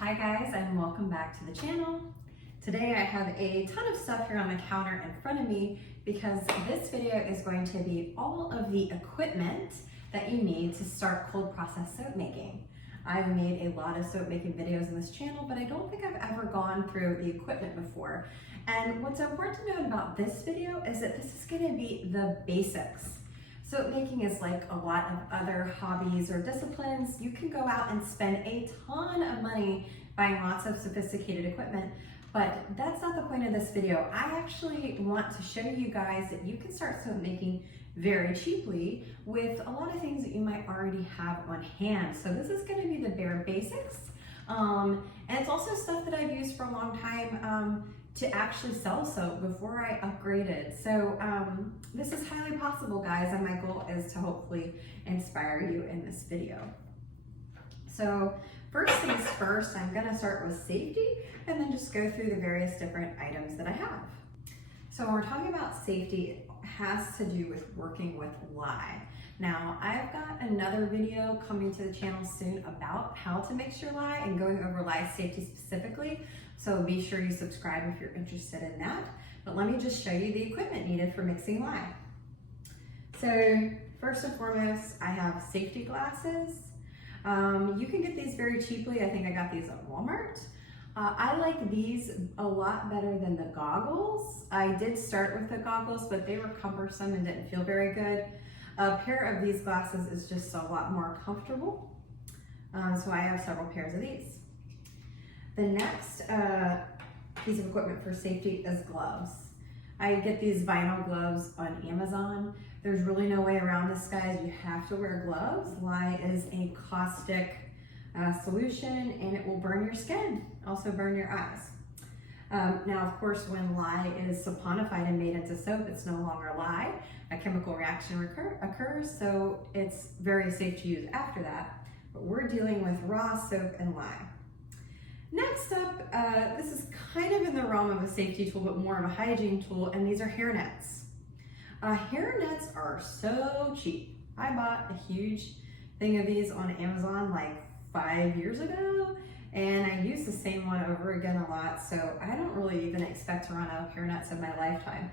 Hi guys, and welcome back to the channel. Today I have a ton of stuff here on the counter in front of me because this video is going to be all of the equipment that you need to start cold process soap making. I've made a lot of soap making videos on this channel, but I don't think I've ever gone through the equipment before. And what's important to note about this video is that this is going to be the basics. Soap making is like a lot of other hobbies or disciplines. You can go out and spend a ton of money buying lots of sophisticated equipment, but that's not the point of this video. I actually want to show you guys that you can start soap making very cheaply with a lot of things that you might already have on hand. So this is going to be the bare basics. And it's also stuff that I've used for a long time to actually sell soap before I upgraded. So this is highly possible, guys, and my goal is to hopefully inspire you in this video. So first things first, I'm gonna start with safety and then just go through the various different items that I have. So when we're talking about safety, it has to do with working with lye. Now, I've got another video coming to the channel soon about how to mix your lye and going over lye safety specifically. So be sure you subscribe if you're interested in that. But let me just show you the equipment needed for mixing lye. So first and foremost, I have safety glasses. You can get these very cheaply. I think I got these at Walmart. I like these a lot better than the goggles. I did start with the goggles, but they were cumbersome and didn't feel very good. A pair of these glasses is just a lot more comfortable. So I have several pairs of these. The next piece of equipment for safety is gloves. I get these vinyl gloves on Amazon. There's really no way around this, guys. You have to wear gloves. Lye is a caustic solution and it will burn your skin, also burn your eyes. Now, of course, when lye is saponified and made into soap, it's no longer lye. A chemical reaction occurs, so it's very safe to use after that. But we're dealing with raw soap and lye. Next up, this is kind of in the realm of a safety tool, but more of a hygiene tool, and these are hair nets. Hair nets are so cheap. I bought a huge thing of these on Amazon like 5 years ago, and I use the same one over again a lot, so I don't really even expect to run out of hair nets in my lifetime.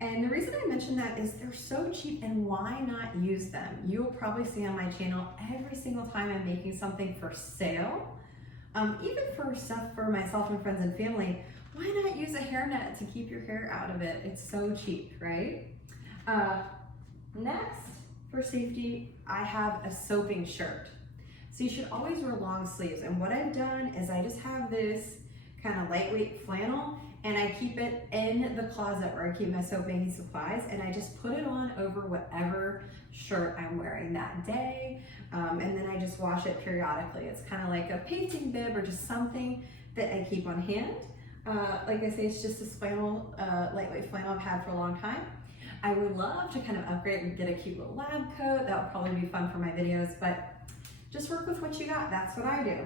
And the reason I mention that is they're so cheap, and why not use them? You'll probably see on my channel every single time I'm making something for sale, even for stuff for myself and friends and family, why not use a hairnet to keep your hair out of it? It's so cheap, right? Next, for safety, I have a soaping shirt. So you should always wear long sleeves. And what I've done is I just have this kind of lightweight flannel and I keep it in the closet where I keep my soap making supplies, and I just put it on over whatever shirt I'm wearing that day. And then I just wash it periodically. It's kind of like a painting bib or just something that I keep on hand. Like I say, it's just this flannel, lightweight flannel I've had for a long time. I would love to kind of upgrade and get a cute little lab coat. That would probably be fun for my videos, but just work with what you got. That's what I do.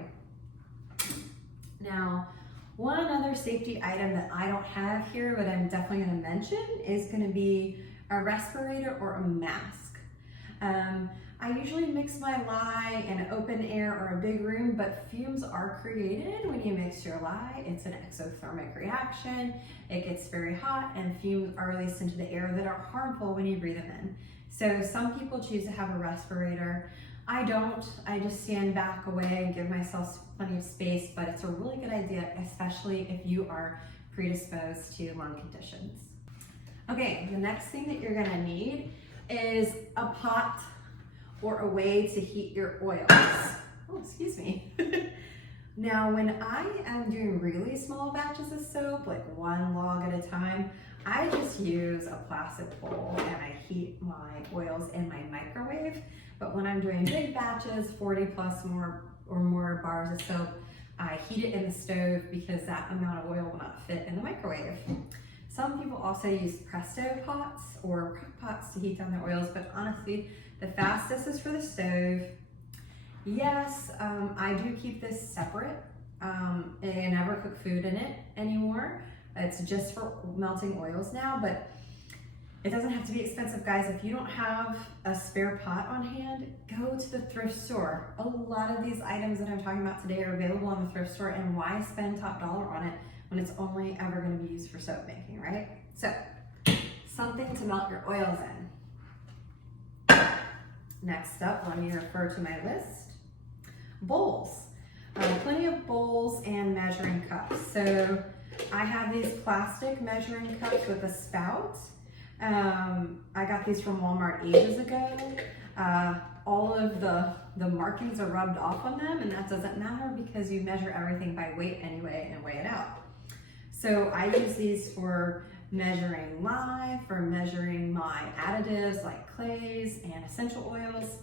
Now, one other safety item that I don't have here, but I'm definitely going to mention, is going to be a respirator or a mask. I usually mix my lye in an open air or a big room, but fumes are created when you mix your lye. It's an exothermic reaction. It gets very hot and fumes are released into the air that are harmful when you breathe them in. So some people choose to have a respirator. I don't. I just stand back away and give myself plenty of space, but it's a really good idea, especially if you are predisposed to lung conditions. Okay, the next thing that you're gonna need is a pot or a way to heat your oils. Oh, excuse me. Now, when I am doing really small batches of soap, like one log at a time, I just use a plastic bowl and I heat my oils in my microwave. But when I'm doing big batches, 40 plus or more bars of soap, I heat it in the stove because that amount of oil will not fit in the microwave. Some people also use Presto pots or crock pots to heat down their oils, but honestly, the fastest is for the stove. Yes, I do keep this separate. I never cook food in it anymore. It's just for melting oils now, but It doesn't have to be expensive, guys. If you don't have a spare pot on hand, go to the thrift store. A lot of these items that I'm talking about today are available in the thrift store, and why spend top dollar on it when it's only ever gonna be used for soap making, right? So, something to melt your oils in. Next up, let me refer to my list. Bowls. Plenty of bowls and measuring cups. So, I have these plastic measuring cups with a spout. I got these from Walmart ages ago. All of the markings are rubbed off on them, and that doesn't matter because you measure everything by weight anyway and weigh it out. So I use these for measuring lye, for measuring my additives like clays and essential oils.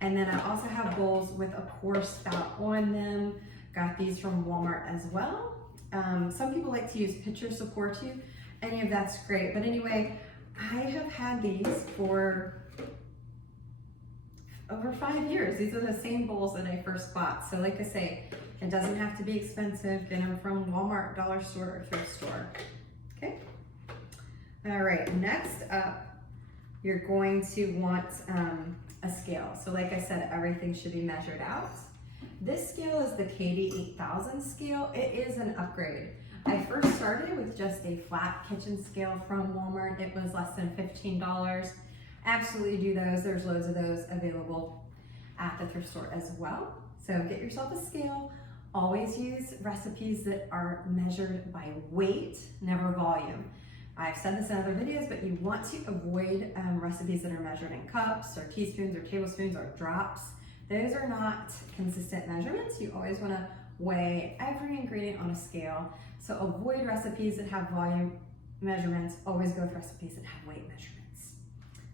And then I also have bowls with a pour spout on them. Got these from Walmart as well. Some people like to use pitchers to pour to. Any of that's great. But anyway, I have had these for over 5 years. These are the same bowls that I first bought. So like I say, it doesn't have to be expensive. Get them from Walmart, dollar store, or thrift store. Okay. All right, next up, you're going to want a scale. So like I said, everything should be measured out. This scale is the KD 8000 scale. It is an upgrade. I first started with just a flat kitchen scale from Walmart. It was less than $15. Absolutely do those. There's loads of those available at the thrift store as well. So get yourself a scale. Always use recipes that are measured by weight, never volume. I've said this in other videos, but you want to avoid recipes that are measured in cups or teaspoons or tablespoons or drops. Those are not consistent measurements. You always want to weigh every ingredient on a scale. So avoid recipes that have volume measurements. Always go with recipes that have weight measurements.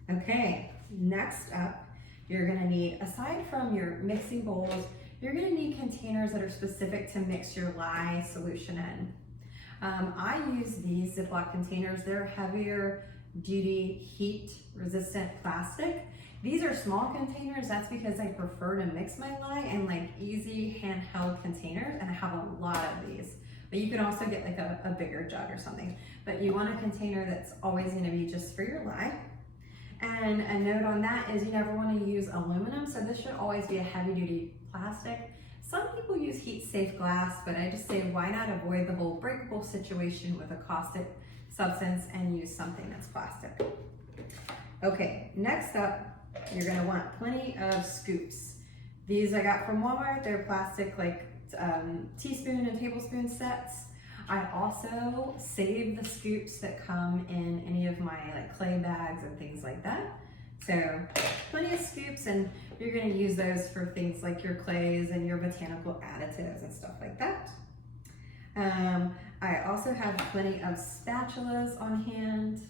Okay, next up, you're gonna need, aside from your mixing bowls, you're gonna need containers that are specific to mix your lye solution in. I use these Ziploc containers. They're heavier duty, heat resistant plastic. These are small containers. That's because I prefer to mix my lye in like easy handheld containers, and I have a lot of these. But you can also get like a bigger jug or something. But you want a container that's always gonna be just for your lye. And a note on that is you never wanna use aluminum, so this should always be a heavy duty plastic. Some people use heat safe glass, but I just say why not avoid the whole breakable situation with a caustic substance and use something that's plastic. Okay, next up, you're gonna want plenty of scoops. These I got from Walmart. They're plastic like teaspoon and tablespoon sets. I also save the scoops that come in any of my like clay bags and things like that. So plenty of scoops, and you're gonna use those for things like your clays and your botanical additives and stuff like that. I also have plenty of spatulas on hand.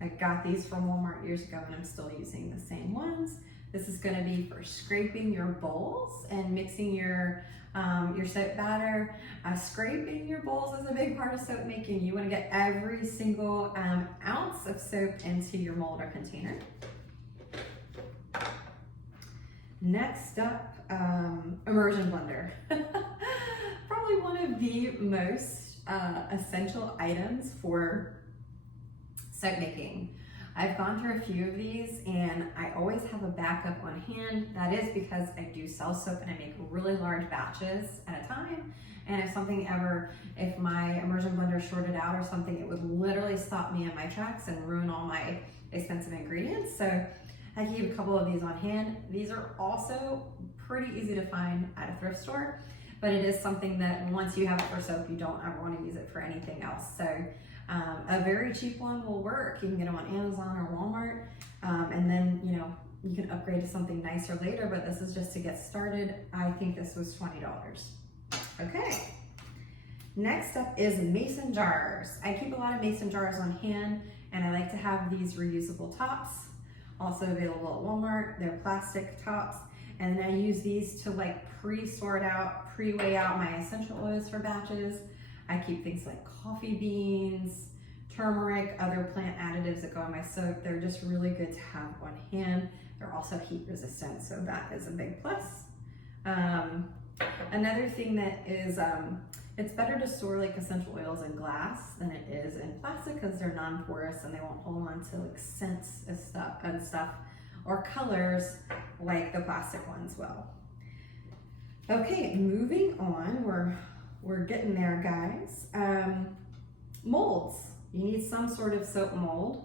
I got these from Walmart years ago and I'm still using the same ones. This is gonna be for scraping your bowls and mixing your soap batter. Scraping your bowls is a big part of soap making. You wanna get every single ounce of soap into your mold or container. Next up, immersion blender. Probably one of the most essential items for soap making. I've gone through a few of these and I always have a backup on hand. That is because I do sell soap and I make really large batches at a time. And if my immersion blender shorted out or something, it would literally stop me in my tracks and ruin all my expensive ingredients. So I keep a couple of these on hand. These are also pretty easy to find at a thrift store, but it is something that once you have it for soap, you don't ever want to use it for anything else. So a very cheap one will work. You can get them on Amazon or Walmart, and then you can upgrade to something nicer later, but this is just to get started. I think this was $20. Okay, next up is mason jars. I keep a lot of mason jars on hand, and I like to have these reusable tops, also available at Walmart. They're plastic tops, and then I use these to like pre-sort out, pre-weigh out my essential oils for batches. I keep things like coffee beans, turmeric, other plant additives that go in my soap. They're just really good to have on hand. They're also heat resistant, so that is a big plus. Another thing that is It's better to store like essential oils in glass than it is in plastic because they're non-porous and they won't hold on to like scents and stuff or colors like the plastic ones will. Okay, moving on, we're getting there, guys. Molds. You need some sort of soap mold.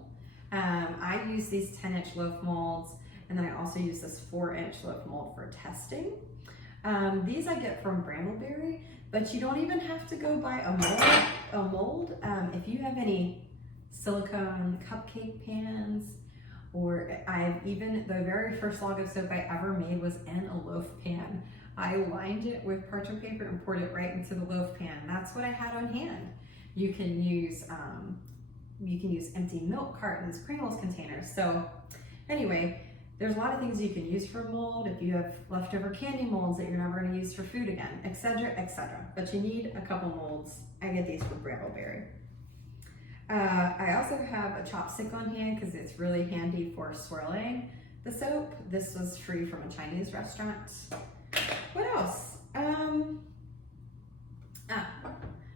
I use these 10-inch loaf molds, and then I also use this 4-inch loaf mold for testing. These I get from Brambleberry, but you don't even have to go buy a mold. If you have any silicone cupcake pans, or the very first log of soap I ever made was in a loaf pan. I lined it with parchment paper and poured it right into the loaf pan. That's what I had on hand. You can use empty milk cartons, Pringles containers. So anyway, there's a lot of things you can use for mold. If you have leftover candy molds that you're never going to use for food again, etc., etc. But you need a couple molds. I get these from Brambleberry. I also have a chopstick on hand because it's really handy for swirling the soap. This was free from a Chinese restaurant. What else?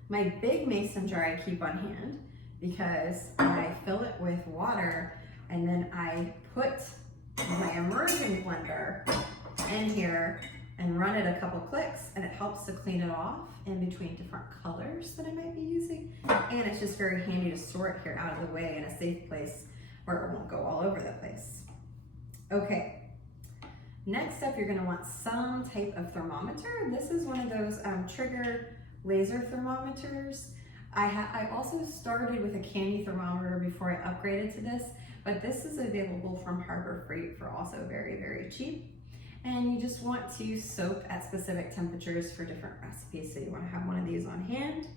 My big mason jar I keep on hand because I fill it with water and then I put my immersion blender in here and run it a couple clicks, and it helps to clean it off in between different colors that I might be using. And it's just very handy to store it here out of the way in a safe place where it won't go all over the place. Okay, next up you're gonna want some type of thermometer. This is one of those Trigger laser thermometers. I also started with a candy thermometer before I upgraded to this, but this is available from Harbor Freight for also very, very cheap. And you just want to soak at specific temperatures for different recipes. So you want to have one of these on hand.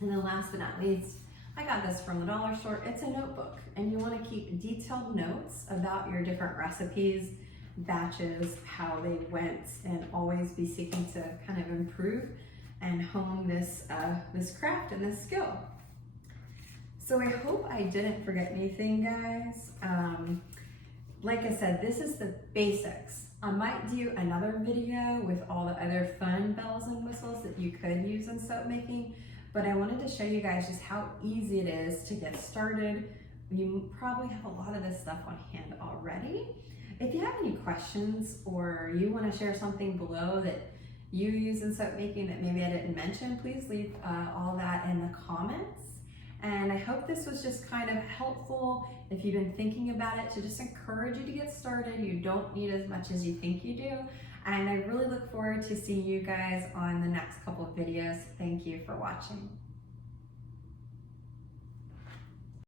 And then last but not least, I got this from the dollar store. It's a notebook, and you want to keep detailed notes about your different recipes, batches, how they went, and always be seeking to kind of improve and hone this craft and this skill. So I hope I didn't forget anything, guys. Like I said, this is the basics. I might do another video with all the other fun bells and whistles that you could use in soap making, but I wanted to show you guys just how easy it is to get started. You probably have a lot of this stuff on hand already. If you have any questions or you want to share something below that you use in soap making that maybe I didn't mention, please leave all that in the comments. And I hope this was just kind of helpful if you've been thinking about it, to just encourage you to get started. You don't need as much as you think you do. And I really look forward to seeing you guys on the next couple of videos. Thank you for watching.